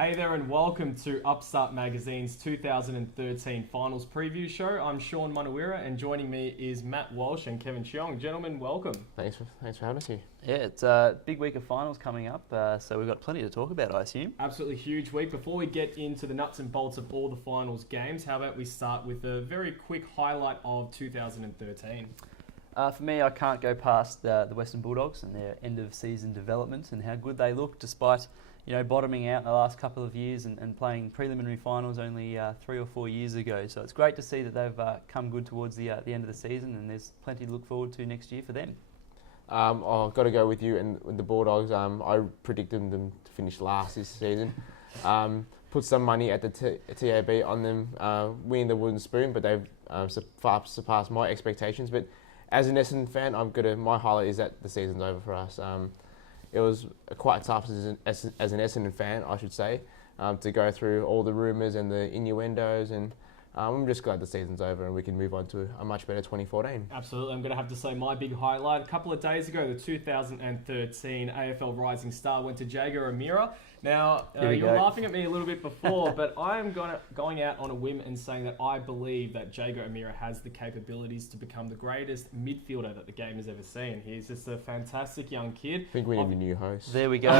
Hey there and welcome to Upstart Magazine's 2013 Finals Preview show. I'm Sean Munaweera and joining me is Matt Walsh and Kevin Cheong. Gentlemen, welcome. Thanks for having us here. Yeah, it's a big week of finals coming up, so we've got plenty to talk about, I assume. Absolutely huge week. Before we get into the nuts and bolts of all the finals games, how about we start with a very quick highlight of 2013? For me, I can't go past the Western Bulldogs and their end-of-season development and how good they look despite bottoming out in the last couple of years and playing preliminary finals only 3 or 4 years ago. So it's great to see that they've come good towards the end of the season, and there's plenty to look forward to next year for them. I've got to go with you and with the Bulldogs. I predicted them to finish last this season. Put some money at the TAB on them winning the wooden spoon, but they've far surpassed my expectations. But as an Essendon fan, my highlight is that the season's over for us. It was quite tough as an Essendon fan, I should say, to go through all the rumours and the innuendos, and I'm just glad the season's over and we can move on to a much better 2014. Absolutely. I'm going to have to say my big highlight. A couple of days ago, the 2013 AFL Rising Star went to Jaeger Amira. Now, you were laughing at me a little bit before, but I am going out on a whim and saying that I believe that Jaeger Amira has the capabilities to become the greatest midfielder that the game has ever seen. He's just a fantastic young kid. I think we need a new host. There we go.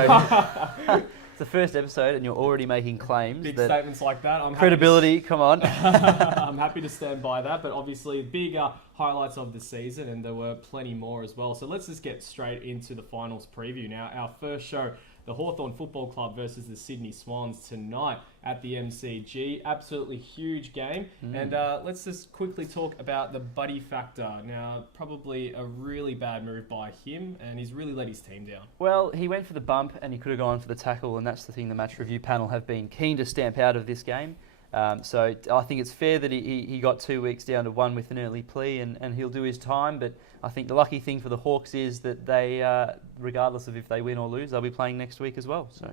It's the first episode and you're already making claims. Big statements like that. Credibility, come on. I'm happy to stand by that, but obviously big highlights of the season, and there were plenty more as well. So let's just get straight into the finals preview. Now, our first show, the Hawthorn Football Club versus the Sydney Swans tonight at the MCG. Absolutely huge game. And let's just quickly talk about the Buddy factor. Now, probably a really bad move by him, and he's really let his team down. Well, he went for the bump and he could have gone for the tackle, and that's the thing the match review panel have been keen to stamp out of this game. So I think it's fair that he got 2 weeks down to 1 with an early plea, and he'll do his time. But I think the lucky thing for the Hawks is that they, regardless of if they win or lose, they'll be playing next week as well. So,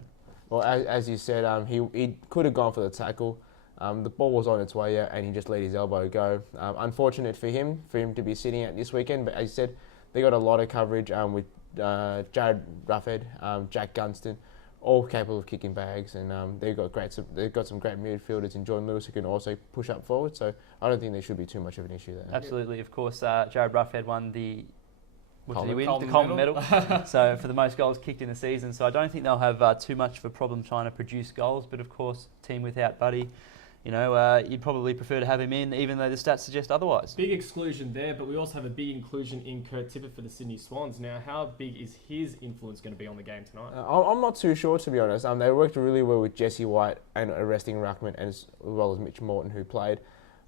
well, as you said, he could have gone for the tackle. The ball was on its way out, and he just let his elbow go. Unfortunate for him to be sitting out this weekend. But as you said, they got a lot of coverage with Jared Ruffhead, Jack Gunston, all capable of kicking bags, and they've got some great midfielders in John Lewis who can also push up forward. So I don't think there should be too much of an issue there. Absolutely, of course. Jared Ruffhead won the Coleman medal. So for the most goals kicked in the season. So I don't think they'll have too much of a problem trying to produce goals. But of course, team without Buddy, you'd probably prefer to have him in, even though the stats suggest otherwise. Big exclusion there, but we also have a big inclusion in Kurt Tippett for the Sydney Swans. Now, how big is his influence going to be on the game tonight? I'm not too sure, to be honest. They worked really well with Jesse White and arresting Ruckman, as well as Mitch Morton, who played.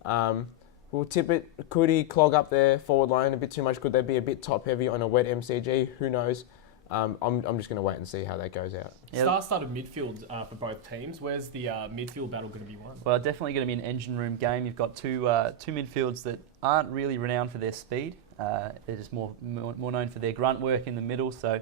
Well, Tippett, could he clog up their forward line a bit too much? Could they be a bit top-heavy on a wet MCG? Who knows? I'm just going to wait and see how that goes out. Yep. Star-studded midfield for both teams. Where's the midfield battle going to be won? Well, definitely going to be an engine room game. You've got two midfields that aren't really renowned for their speed. They're just more known for their grunt work in the middle. So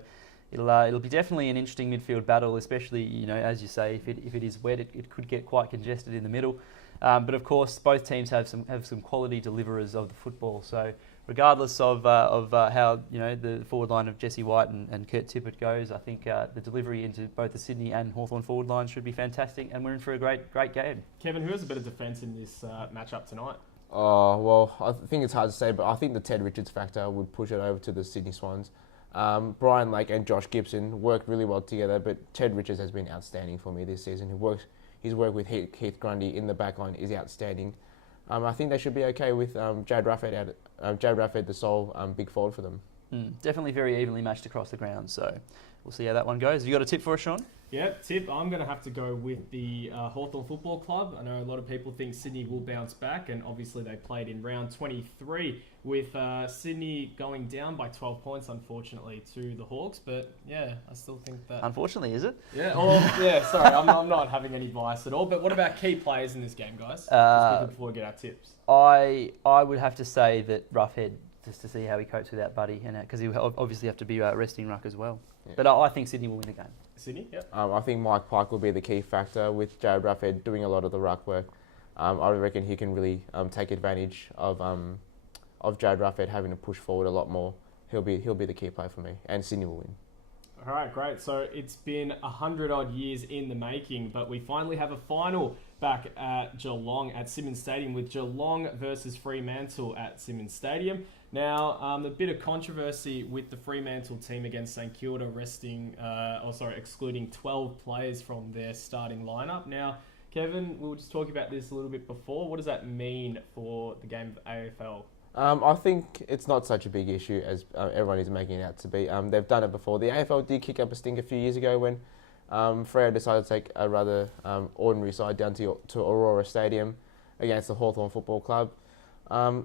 it'll be definitely an interesting midfield battle, especially as you say, if it is wet, it could get quite congested in the middle. But of course, both teams have some quality deliverers of the football. So regardless of how the forward line of Jesse White and Kurt Tippett goes, I think the delivery into both the Sydney and Hawthorn forward lines should be fantastic, and we're in for a great game. Kevin, who has a better defence in this matchup tonight? Well, I think it's hard to say, but I think the Ted Richards factor would push it over to the Sydney Swans. Brian Lake and Josh Gibson worked really well together, but Ted Richards has been outstanding for me this season. His work with Heath Grundy in the backline is outstanding. I think they should be okay with Jared Ruffhead, the sole big forward for them. Definitely very evenly matched across the ground, so we'll see how that one goes. Have you got a tip for us, Sean? Yeah, tip. I'm going to have to go with the Hawthorn Football Club. I know a lot of people think Sydney will bounce back, and obviously they played in round 23 with Sydney going down by 12 points, unfortunately, to the Hawks. But yeah, I still think that... Unfortunately, is it? Yeah, sorry, I'm not having any bias at all. But what about key players in this game, guys? Just quickly before we get our tips. I would have to say that Ruffhead, just to see how he copes without Buddy, and because he obviously have to be resting Ruck as well. Yeah. But I think Sydney will win the game. Sydney, yep. I think Mike Pike will be the key factor with Jared Ruffhead doing a lot of the ruck work. I reckon he can really take advantage of Jared Ruffhead having to push forward a lot more. He'll be the key player for me, and Sydney will win. All right, great. So it's been 100 odd years in the making, but we finally have a final back at Geelong at Simmons Stadium with Geelong versus Fremantle at Simmons Stadium. Now, a bit of controversy with the Fremantle team against St Kilda excluding 12 players from their starting lineup. Now, Kevin, we were just talking about this a little bit before. What does that mean for the game of AFL? I think it's not such a big issue as everyone is making it out to be. They've done it before. The AFL did kick up a stink a few years ago when Freo decided to take a rather ordinary side down to Aurora Stadium against the Hawthorn Football Club.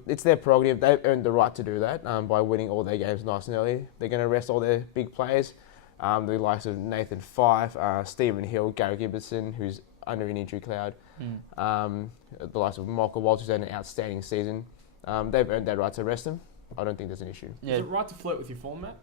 It's their prerogative. They've earned the right to do that by winning all their games nice and early. They're going to rest all their big players, the likes of Nathan Fife, Stephen Hill, Gary Gibberson, who's under an injury cloud, the likes of Michael Walsh, who's had an outstanding season. They've earned that right to rest them. I don't think there's an issue. Yeah. Is it right to flirt with your format?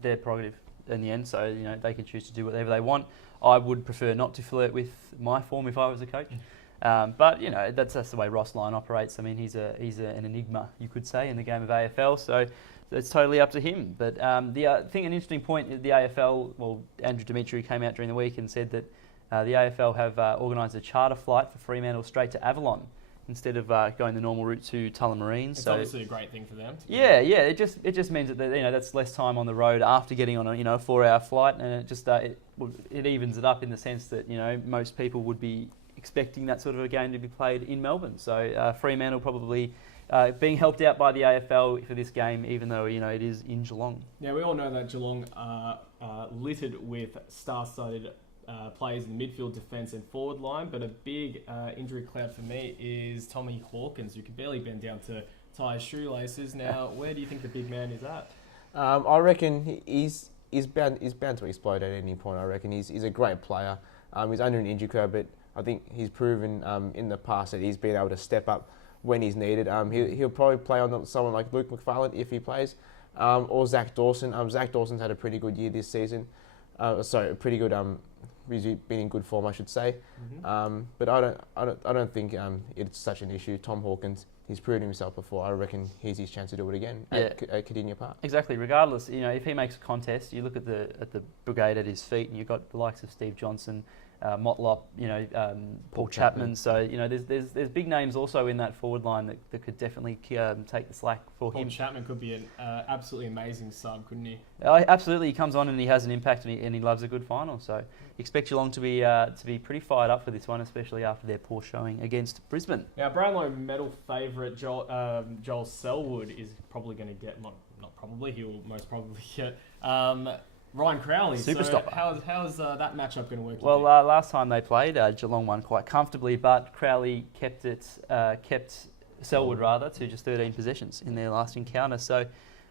Their prerogative in the end, so they can choose to do whatever they want. I would prefer not to flirt with my form if I was a coach. But that's the way Ross Lyon operates. I mean, he's an enigma, you could say, in the game of AFL. So it's totally up to him. But an interesting point is the AFL. Well, Andrew Dimitri came out during the week and said that the AFL have organised a charter flight for Fremantle straight to Avalon, instead of going the normal route to Tullamarine. It's obviously a great thing for them. Yeah. It just means that that's less time on the road after getting on a 4-hour flight, and it just it evens it up in the sense that most people would be expecting that sort of a game to be played in Melbourne. So Fremantle probably being helped out by the AFL for this game, even though it is in Geelong. Now we all know that Geelong are littered with star-studded players in the midfield, defence and forward line, but a big injury cloud for me is Tommy Hawkins, who can barely bend down to tie his shoelaces. Now, where do you think the big man is at? I reckon he's bound to explode at any point. I reckon he's a great player. He's under an injury cloud, but I think he's proven in the past that he's been able to step up when he's needed. He'll probably play on someone like Luke McFarlane if he plays, or Zach Dawson. Zach Dawson's had a pretty good year this season. Pretty good. He's been in good form, I should say. Mm-hmm. But I don't think it's such an issue. Tom Hawkins, he's proven himself before. I reckon here's his chance to do it again at Cardinia Park. Exactly. Regardless, if he makes a contest, you look at the brigade at his feet, and you've got the likes of Steve Johnson, Motlop, Paul Chapman. So there's big names also in that forward line that could definitely take the slack for him. Paul Chapman could be an absolutely amazing sub, couldn't he? Absolutely, he comes on and he has an impact, and he loves a good final. So expect Geelong to be pretty fired up for this one, especially after their poor showing against Brisbane. Now, Brownlow medal favourite Joel Selwood is probably going to get not probably, he will most probably get. Ryan Crowley. Super stopper. How's that matchup going to work? Well, last time they played, Geelong won quite comfortably, but Crowley kept Selwood to just 13 possessions in their last encounter. So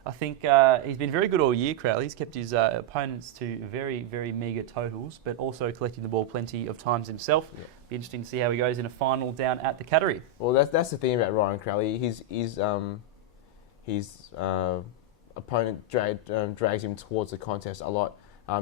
I think he's been very good all year, Crowley. He's kept his opponents to very, very meagre totals, but also collecting the ball plenty of times himself. Yeah. Be interesting to see how he goes in a final down at the Cattery. Well, that's the thing about Ryan Crowley. His opponent drags him towards the contest a lot.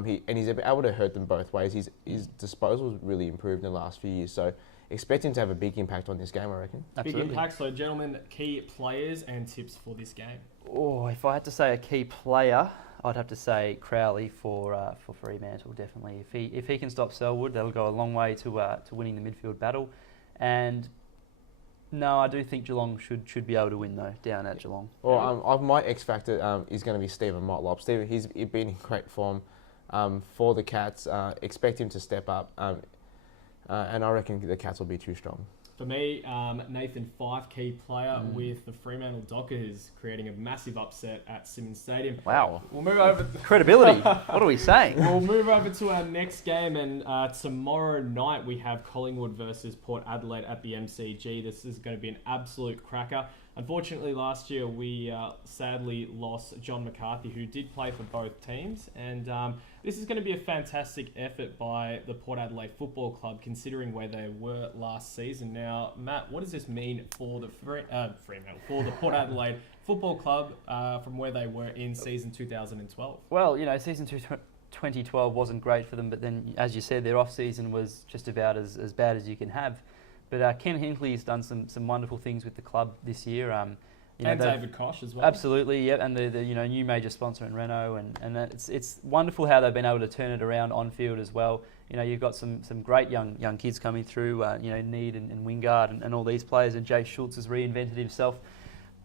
He's able to hurt them both ways. His disposal's really improved in the last few years, so expect him to have a big impact on this game, I reckon. Absolutely. Big impact. So, gentlemen, key players and tips for this game. Oh, if I had to say a key player, I'd have to say Crowley for Fremantle, definitely. If he can stop Selwood, that'll go a long way to winning the midfield battle. And no, I do think Geelong should be able to win, though, down at Geelong. Well, my X factor is going to be Stephen Motlop. He's been in great form for the Cats. Expect him to step up, and I reckon the Cats will be too strong. For me, Nathan Fife, key player with the Fremantle Dockers, creating a massive upset at Simmons Stadium. Wow. We'll move over... Credibility. What are we saying? We'll move over to our next game, and tomorrow night we have Collingwood versus Port Adelaide at the MCG. This is going to be an absolute cracker. Unfortunately, last year we sadly lost John McCarthy, who did play for both teams, and this is going to be a fantastic effort by the Port Adelaide Football Club, considering where they were last season. Now, Matt, what does this mean for the Fremantle, for the Port Adelaide Football Club from where they were in season 2012? Well, season 2012 wasn't great for them, but then, as you said, their off-season was just about as bad as you can have. But Ken Hinkley's done some wonderful things with the club this year. And David Koch as well. Absolutely, yeah, and the new major sponsor in Renault, and it's wonderful how they've been able to turn it around on field as well. You've got some great young kids coming through. Need and Wingard and all these players, and Jay Schultz has reinvented himself.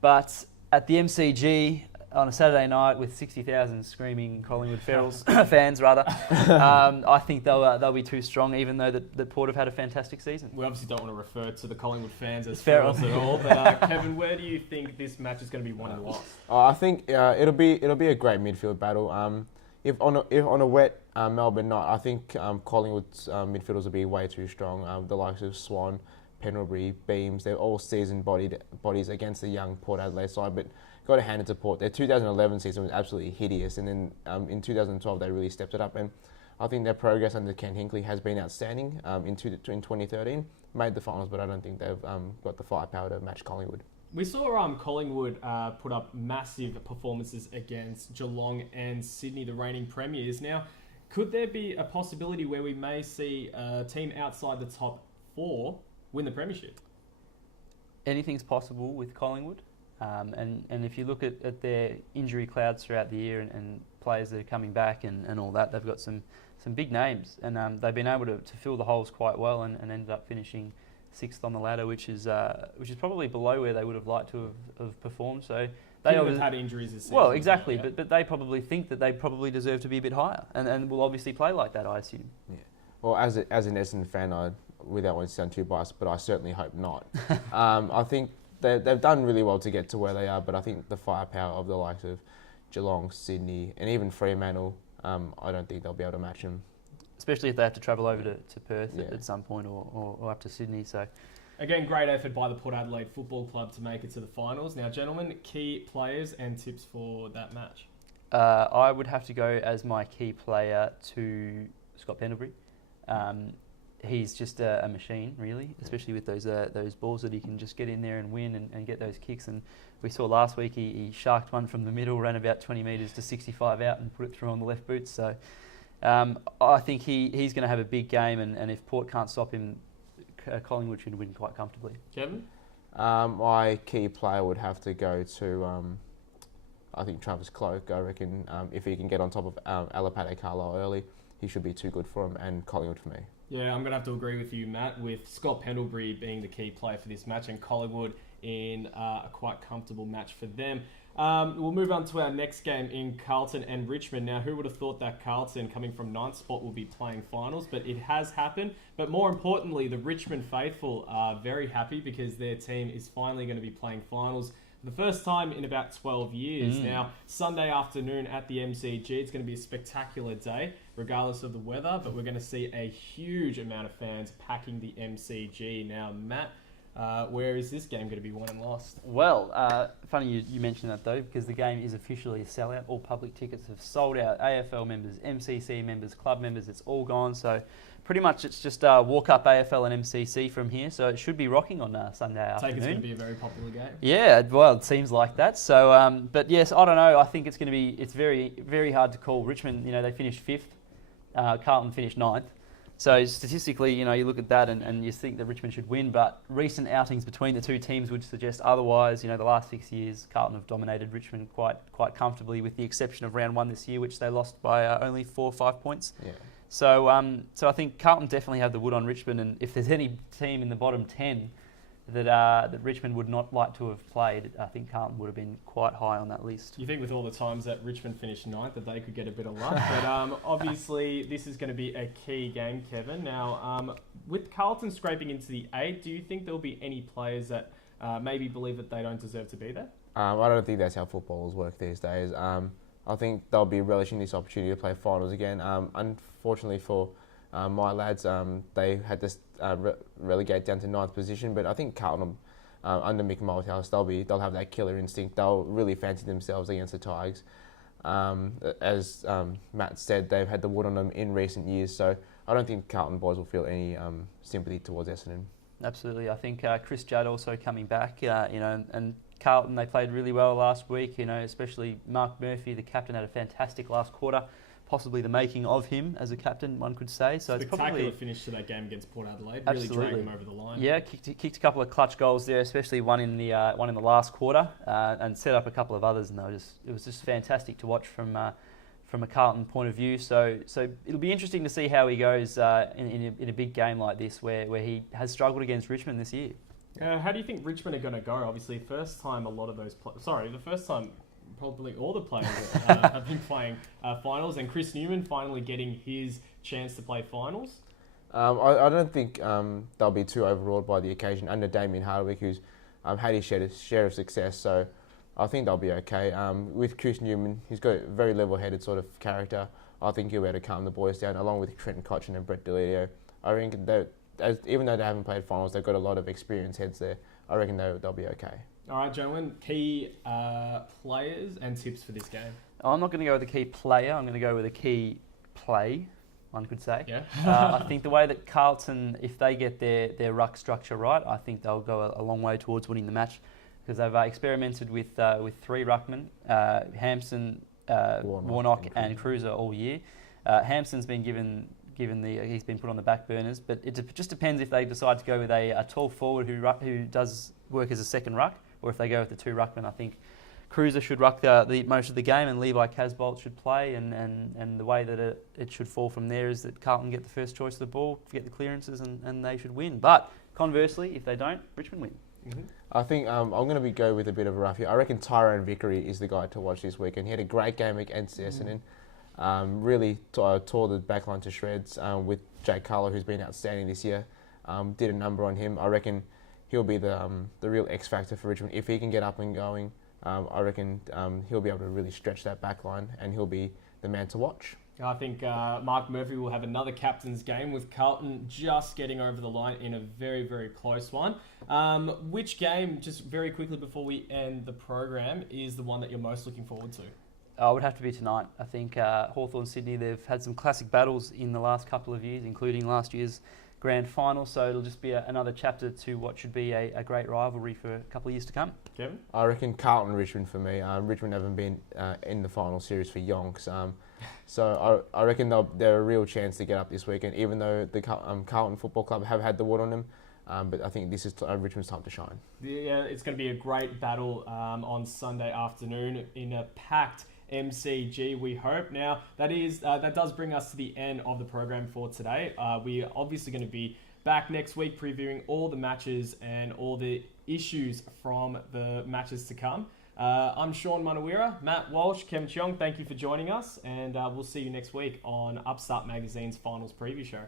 But at the MCG on a Saturday night with 60,000 screaming Collingwood fans, rather, I think they'll be too strong, even though that Port have had a fantastic season. We obviously don't want to refer to the Collingwood fans as ferals at all, but Kevin, where do you think this match is going to be won and lost? I think it'll be a great midfield battle. If on a wet Melbourne night, I think Collingwood's midfielders will be way too strong. The likes of Swan, Pendlebury, Beams, they're all seasoned bodies against the young Port Adelaide side, but got to hand it to Port. Their 2011 season was absolutely hideous, and then in 2012 they really stepped it up, and I think their progress under Ken Hinkley has been outstanding. In 2013, made the finals, but I don't think they've got the firepower to match Collingwood. We saw Collingwood put up massive performances against Geelong and Sydney, the reigning premiers. Now, could there be a possibility where we may see a team outside the top 4 win the premiership? Anything's possible with Collingwood. And if you look at their injury clouds throughout the year and players that are coming back and all that, they've got some big names, and they've been able to fill the holes quite well and ended up finishing 6th on the ladder, which is probably below where they would have liked to have performed. So they have had injuries this season. Well, exactly, yeah. but they probably think that they probably deserve to be a bit higher, and will obviously play like that, I assume. Yeah. Well, as an Essendon fan, without wanting to sound too biased, but I certainly hope not. I think they've done really well to get to where they are, but I think the firepower of the likes of Geelong, Sydney, and even Fremantle, I don't think they'll be able to match them. Especially if they have to travel over to Perth at some point or up to Sydney. So, again, great effort by the Port Adelaide Football Club to make it to the finals. Now, gentlemen, key players and tips for that match. I would have to go as my key player to Scott Pendlebury. He's just a machine, really, especially with those balls that he can just get in there and win and get those kicks. And we saw last week he sharked one from the middle, ran about 20 metres to 65 out and put it through on the left boot. So I think he's going to have a big game, and if Port can't stop him, Collingwood should win quite comfortably. Kevin? My key player would have to go to, I think, Travis Cloke. I reckon if he can get on top of Alapate Carlisle early, he should be too good for him, and Collingwood for me. Yeah, I'm going to have to agree with you, Matt, with Scott Pendlebury being the key player for this match and Collingwood in a quite comfortable match for them. We'll move on to our next game in Carlton and Richmond. Now, who would have thought that Carlton, coming from 9th spot, will be playing finals? But it has happened. But more importantly, the Richmond faithful are very happy because their team is finally going to be playing finals for the first time in about 12 years. Now, Sunday afternoon at the MCG, it's going to be a spectacular day, regardless of the weather. But we're going to see a huge amount of fans packing the MCG. Now, Matt, where is this game going to be won and lost? Well, funny you mention that though, because the game is officially a sellout. All public tickets have sold out. AFL members, MCC members, club members, it's all gone. So pretty much it's just walk up AFL and MCC from here. So it should be rocking on Sunday afternoon. It's going to be a very popular game. Yeah, well, it seems like that. So, but yes, I don't know. I think it's very, very hard to call. Richmond, they finished 5th. Carlton finished 9th. So statistically, you look at that and you think that Richmond should win, but recent outings between the two teams would suggest otherwise. The last 6 years, Carlton have dominated Richmond quite comfortably, with the exception of round 1 this year, which they lost by only 4 or 5 points. Yeah. So I think Carlton definitely have the wood on Richmond, and if there's any team in the bottom 10 that Richmond would not like to have played, I think Carlton would have been quite high on that list. You think with all the times that Richmond finished 9th that they could get a bit of luck, but obviously this is going to be a key game, Kevin. Now, with Carlton scraping into the 8, do you think there'll be any players that maybe believe that they don't deserve to be there? I don't think that's how footballers work these days. I think they'll be relishing this opportunity to play finals again. Unfortunately for my lads, they had to relegate down to 9th position, but I think Carlton, under Mick Malthouse, they'll have that killer instinct. They'll really fancy themselves against the Tigers. As Matt said, they've had the wood on them in recent years, so I don't think Carlton boys will feel any sympathy towards Essendon. Absolutely, I think Chris Judd also coming back, and Carlton, they played really well last week, especially Mark Murphy, the captain, had a fantastic last quarter. possibly the making of him as a captain, one could say. So it's Spectacular probably finish to that game against Port Adelaide. Absolutely. Really dragged them over the line. Yeah, kicked a couple of clutch goals there, especially one in the last quarter, and set up a couple of others. And it was just fantastic to watch from a Carlton point of view. So it'll be interesting to see how he goes in a big game like this, where he has struggled against Richmond this year. How do you think Richmond are going to go? Obviously, first time the first time probably all the players have been playing finals, and Chris Newman finally getting his chance to play finals. I don't think they'll be too overawed by the occasion under Damien Hardwick, who's had his share of success. So I think they'll be okay. With Chris Newman, he's got a very level-headed sort of character. I think he'll be able to calm the boys down, along with Trenton Cotchin and Brett Delidio. I reckon even though they haven't played finals, they've got a lot of experienced heads there. I reckon they'll be okay. All right, gentlemen, key players and tips for this game. I'm not going to go with a key player. I'm going to go with a key play, one could say. Yeah. I think the way that Carlton, if they get their ruck structure right, I think they'll go a long way towards winning the match, because they've experimented with three ruckmen, Hampson, Warnock and Cruiser all year. Hampson's been he's been put on the back burners, but it just depends if they decide to go with a tall forward who does work as a second ruck, or if they go with the two ruckmen. I think Cruiser should ruck the most of the game, and Levi Casbolt should play, and the way that it should fall from there is that Carlton get the first choice of the ball, get the clearances, and they should win. But conversely, if they don't, Richmond win. Mm-hmm. I think I'm going to go with a bit of a rough here. I reckon Tyrone Vickery is the guy to watch this weekend. He had a great game against Essendon. Really tore the backline to shreds with Jake Carlo, who's been outstanding this year. Did a number on him. I reckon he'll be the real X factor for Richmond. If he can get up and going, I reckon he'll be able to really stretch that backline, and he'll be the man to watch. I think Mark Murphy will have another captain's game, with Carlton just getting over the line in a very, very close one. Which game, just very quickly before we end the program, is the one that you're most looking forward to? It would have to be tonight. I think Hawthorn Sydney, they've had some classic battles in the last couple of years, including last year's grand final, so it'll just be another chapter to what should be a great rivalry for a couple of years to come. Kevin? I reckon Carlton-Richmond for me. Richmond haven't been in the final series for yonks, so I reckon they're a real chance to get up this weekend, even though the Carlton Football Club have had the wood on them. But I think this is Richmond's time to shine. Yeah, it's going to be a great battle on Sunday afternoon in a packed MCG, we hope. Now, that does bring us to the end of the program for today. We are obviously going to be back next week previewing all the matches and all the issues from the matches to come. I'm Sean Munaweera, Matt Walsh, Kevin Cheong. Thank you for joining us, and we'll see you next week on Upstart Magazine's Finals Preview Show.